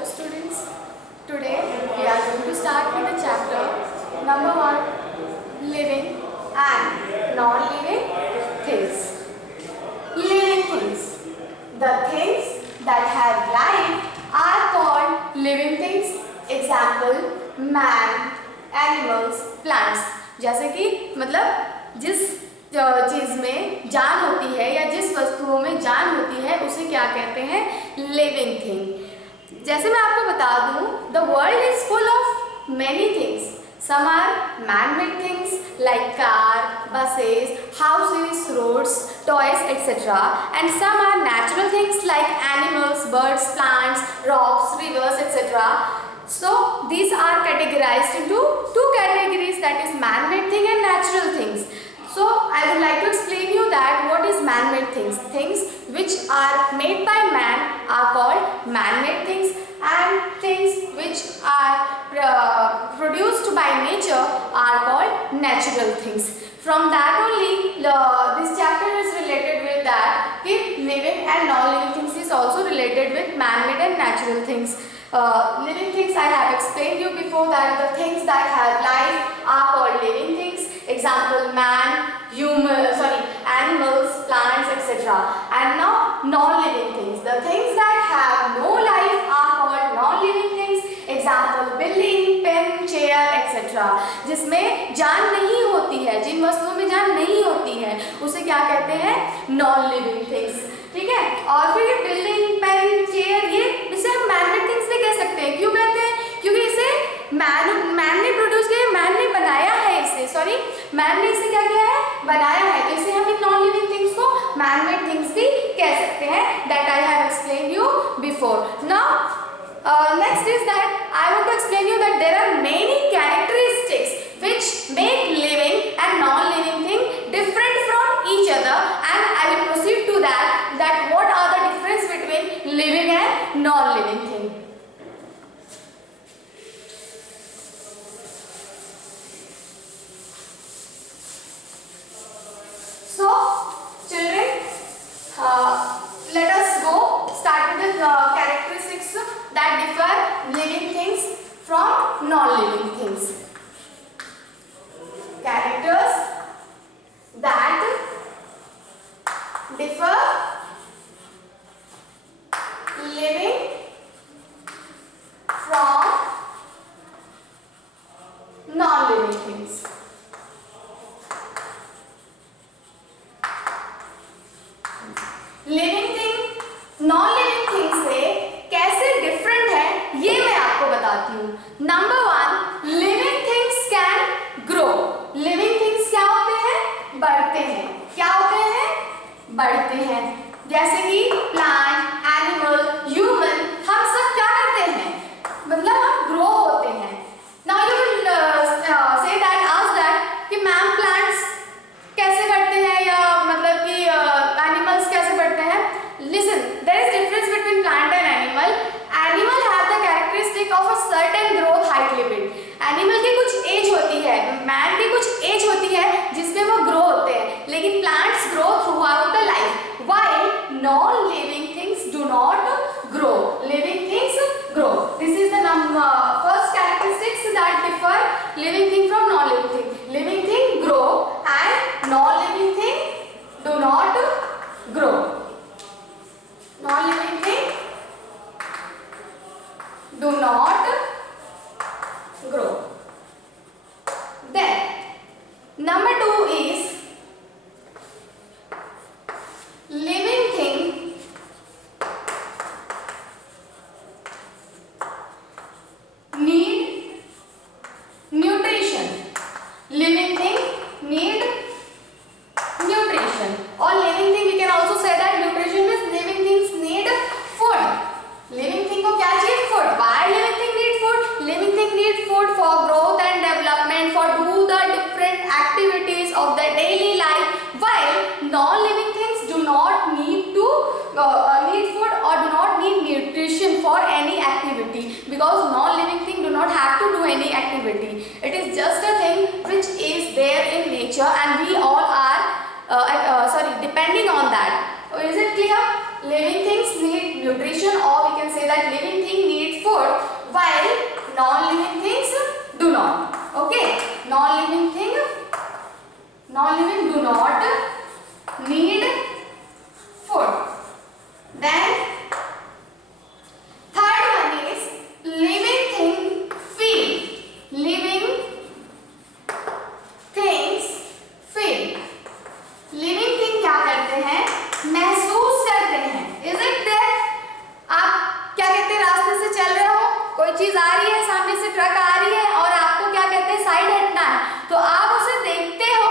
Hello students, today we are going to start with the chapter number 1, living and non-living things. Living things. The things that have life are called living things. Example, man, animals, plants. जैसे कि मतलब जिस चीज़ में जान होती है या जिस वस्तुओं में जान होती है उसे क्या कहते हैं? Living thing. जैसे मैं आपको बता दूं, the world is full of many things. Some are man made things like car, buses, houses, roads, toys, etc. And some are natural things like animals, birds, plants, rocks, rivers, etc. So these are categorized into two categories, that is man-made thing and natural things. So I would like to explain you that what is man-made things. Things which are made by man are called man-made things, and things which are produced by nature are called natural things. From that only this chapter is related with that living and non-living things is also related with man-made and natural things. Living things I have explained you before that the things that have life are called living things. Example, man, animals, plants, etc. And now non-living things. The things that have no life are called non-living things. Example, building, pen, chair, etc. जिसमें जान नहीं होती है, जिन वस्तुओं में जान नहीं होती है उसे क्या कहते हैं? non-living things. ठीक है? और फिर ये बिल्डिंग, पेन, चेयर, ये इसे हम मैन-मेड थिंग्स भी कह सकते हैं. क्यों कहते हैं? क्योंकि इसे मैन ने प्रोड्यूस किया, मैन ने बनाया है इसे, मैन ने इसे क्या किया है? बनाया है. तो इसे हम इन नॉन लिविंग थिंग्स को मैन-मेड थिंग्स भी कह सकते हैं. That I have explain you before. Now next is that I want to explain you that there are many characteristics which make living and non living thing different from each other, and I will proceed to that what are the difference between living and non living thing. So, children, let us go start with the characteristics that differ living things from non-living things. Characters that differ living from non-living things. Living thing non living thing से कैसे डिफरेंट है ये मैं आपको बताती हूँ. नंबर 1, living things can grow. Living things क्या होते हैं? बढ़ते हैं. क्या होते हैं? बढ़ते हैं. जैसे कि प्लांट, एनिमल, ह्यूमन, हम सब क्या करते हैं? मतलब हम ग्रो होते हैं. Now you will say that ask that कि मैम प्लांट्स कैसे बढ़ते हैं या मतलब कि एनिमल्स कैसे बढ़ते हैं? Listen, there is difference between plant and animal. Animal have the characteristic of a certain growth height limit. Animal की कुछ एज होती है, मैन की कुछ एज होती है जिसमें वो ग्रो होते हैं, लेकिन plants grow through out the life while non living things do not grow. Living things grow. This is the first characteristics that differ living thing from non living thing. Living thing grow and non-living thing do not grow. Non-living thing do not grow. Then number 2 is living thing need nutrition. Living thing need nutrition, or living thing we can also say that nutrition means living things need food. Living thing को क्या चाहिए? Food. Why living thing need food? Living thing need food for growth and development, for do the different activities of the daily life, while non-living things do not need to need food or do not need nutrition for any activity, because non-living thing do not have to do any activity. It is just a thing which is there in nature and we all are depending on that. Is it clear? Living things need nutrition, or we can say that living thing need food. कोई चीज आ रही है, सामने से ट्रक आ रही है और आपको क्या कहते हैं साइड हटना है, तो आप उसे देखते हो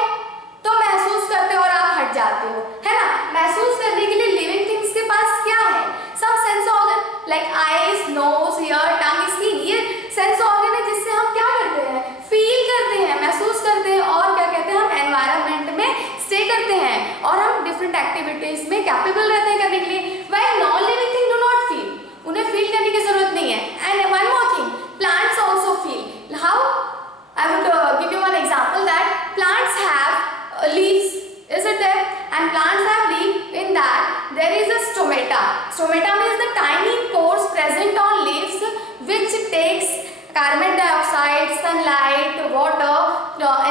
तो महसूस करते हो और आप हट जाते हो, है ना। महसूस करने के लिए लिविंग थिंग्स के पास क्या है, सब sense organ like eyes, nose, ear, tongue, skin, ये सेंस ऑर्गन है जिससे हम क्या करते हैं, फील करते हैं, महसूस करते हैं और क्या कहते हैं हम एनवायरनमेंट में स्टे करते हैं और हम डिफरेंट एक्टिविटीज में कैपेबल रहते हैं करने के लिए। While non living thing do not feel, उन्हें फील करने की जरूरत नहीं है। And one more thing, plants also feel. How? I would give you one example that plants have leaves, is it there? And plants have leaf, in that there is a stomata. Stomata means the tiny pores present on leaves which takes carbon dioxide, sunlight, water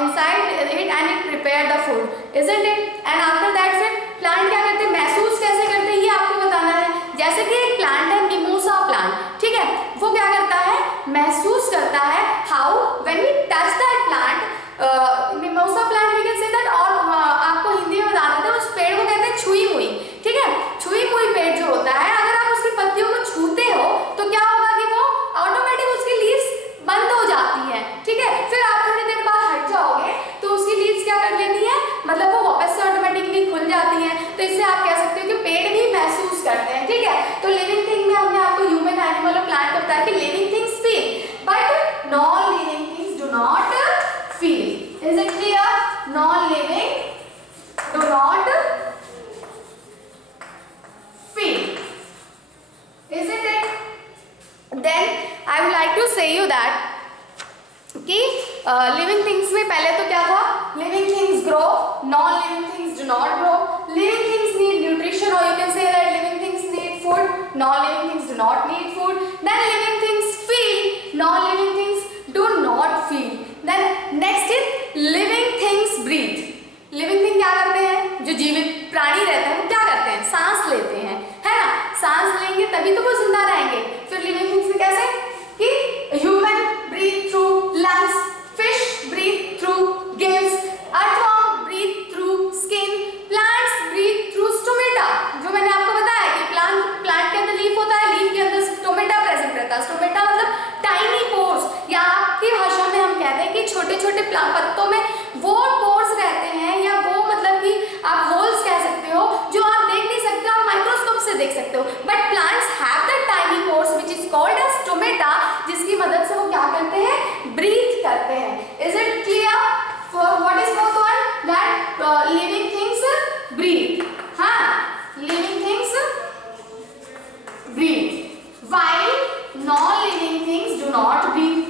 inside it and it prepare the food, isn't it? And after that फिर प्लांट क्या करते हैं, महसूस कैसे करते हैं ये आपको बताना है। जैसे कि एक प्लांट है मिमोसा प्लांट, ठीक है, वो क्या करता है, महसूस करता है। How? When we touch that plant, mimosa plant we can say that, और आपको हिंदी में बता देते हैं उस पेड़ को कहते हैं छुई मुई, ठीक है। छुई मुई पेड़ जो होता है, अगर आप उसकी पत्तियों को छूते हो तो क्या होगा कि वो ऑटोमेटिक उसकी लीव्स बंद हो जाती हैं, ठीक है। फिर आप थोड़ी देर बाद हट जाओगे तो उसकी लीव्स क्या कर लेती है, मतलब वो वापस से ऑटोमेटिकली खुल जाती हैं। तो इससे आप कह सकते हो कि पेड़ भी महसूस करते हैं, ठीक है। तो लिविंग थिंग में हमने आपको ह्यूमन, एनिमल और प्लांट का बताया कि living things feel but non living things do not feel. Is it clear? Non-living do not feel. Isn't it? Then I would like to say you that कि living things में पहले तो क्या था, living things grow, non-living things do not grow. Living things need nutrition, or you can say that living things need food, non-living things do not need food. Then living things feel, non-living things do not feel. Then next is living things breathe. Living thing क्या करते हैं, जो जीवित प्राणी रहते हैं वो क्या करते हैं, सांस लेते हैं, है ना। सांस लेंगे तभी तो वो जिंदा रहेंगे। फिर लिविंग थिंग्स में कैसे कि human breathe through lungs, fish breathe through gills, earthworm breathe through skin, plants breathe through stomata. जो मैंने आपको बताया कि प्लांट के अंदर लीफ होता है, लीफ के अंदर स्टोमेटा प्रेजेंट रहता है। स्टोमेटा मतलब टाइनी पोर्स, या आपकी भाषा में हम कहते हैं कि छोटे छोटे पत्तों में वो पोर्स रहते हैं, या वो मतलब कि आप होल्स कह सकते हो जो आप देख नहीं सकते, आप माइक्रोस्कोप से देख सकते हो। But plants have the tiny pores which is called as stomata, जिसकी मदद से वो क्या करते हैं, ब्रीथ करते हैं। Is it clear? For what is fourth one, that living things breathe. हाँ, living things breathe while non-living things do not breathe.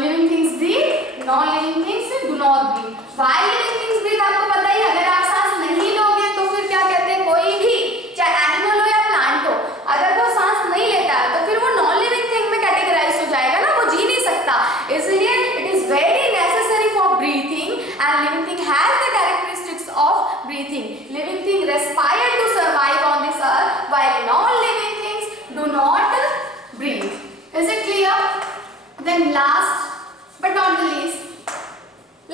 Living things breathe, non-living things do not breathe. While living things breathe, आपको पता ही, अगर आप सांस नहीं लोगे तो फिर क्या कहते हैं, कोई भी चाहे एनिमल हो या प्लांट हो, अगर वो सांस नहीं लेता है तो फिर वो नॉन लिविंग थिंग में कैटेगराइज हो जाएगा ना, वो जी नहीं सकता। इसलिए it is very necessary for breathing and living thing has the characteristics of breathing. Living thing respire to survive on this earth while non-living things do not breathe. Is it clear? Then last but not the least,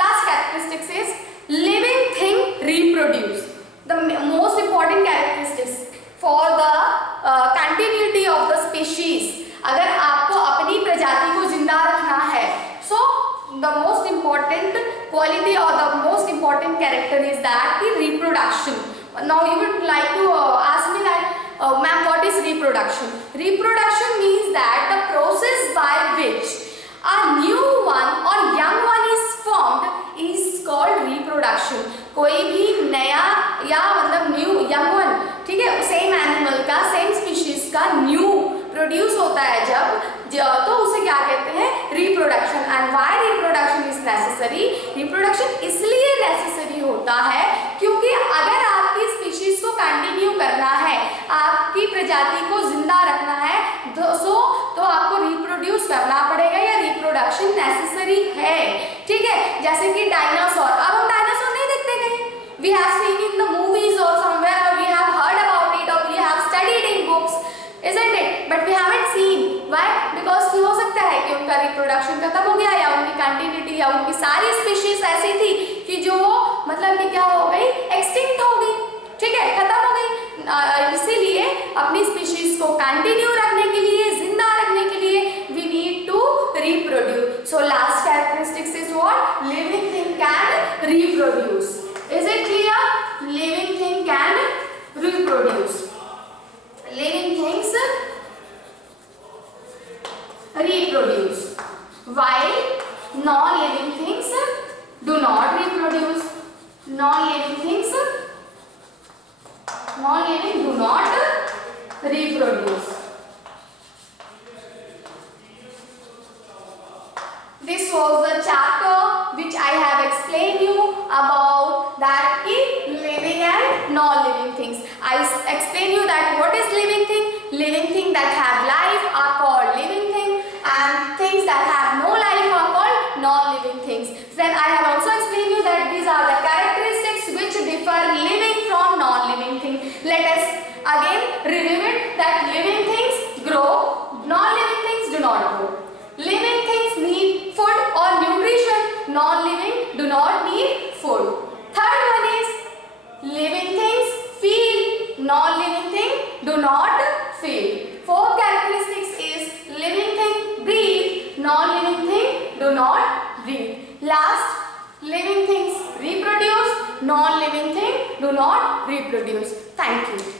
last characteristics is living thing reproduce. The most important characteristics for the continuity of the species. अगर आपको अपनी प्रजाति को जिंदा रखना है, so the most important quality or the most important character is that the reproduction. Now you would like to ask me that, ma'am, what is reproduction? Reproduction means that the process by which a new one or young one is formed is called reproduction. कोई भी नया या मतलब new young one, ठीक है, same animal का, same species का new produce होता है जब तो उसे क्या कहते हैं, reproduction. And why reproduction is necessary? Reproduction इसलिए नेसेसरी होता है क्योंकि अगर आपकी स्पीशीज को कंटिन्यू करना है, आपकी प्रजाति को जिंदा रखना है, तो आपको रिप्रोड्यूस करना पड़ेगा, या रिप्रोडक्शन नेसेसरी है, ठीक है। जैसे कि डायनासोर, अब हम डायनासोर नहीं देखते कहीं, we have seen in the movies और समवेयर, और we have heard about it, और we have studied in books, isn't it? But we haven't seen. Why? Because हो सकता है कि उनका रिप्रोडक्शन खत्म हो गया, या उनकी कंटिन्यूटी या उनकी सारी स्पीशीज ऐसी थी कि जो मतलब कि क्या हो गई, एक्सटिंक्ट हो गई, ठीक है, खत्म हो गई। इसीलिए अपनी स्पीशीज को कंटिन्यू रखने के लिए, जिंदा रखने के reproduce. Is it clear? Living thing can reproduce. Living things reproduce, while non-living things do not reproduce. Non-living things do not reproduce. This was the chapter which I have explained you about that living and non-living things. I explained you that what is living thing. Living things that have life are called living things, and things that have no life are called non-living things. Then I have also explained you that these are the characteristics which differ living from non-living things. Let us again review it, that living things grow, non-living things do not grow. Living things need food or nutrition, non-living do not need food. Third one is living things feel, non-living things do not feel. Fourth characteristics is living things breathe, non-living things do not breathe. Last, living things reproduce, non-living things do not reproduce. Thank you.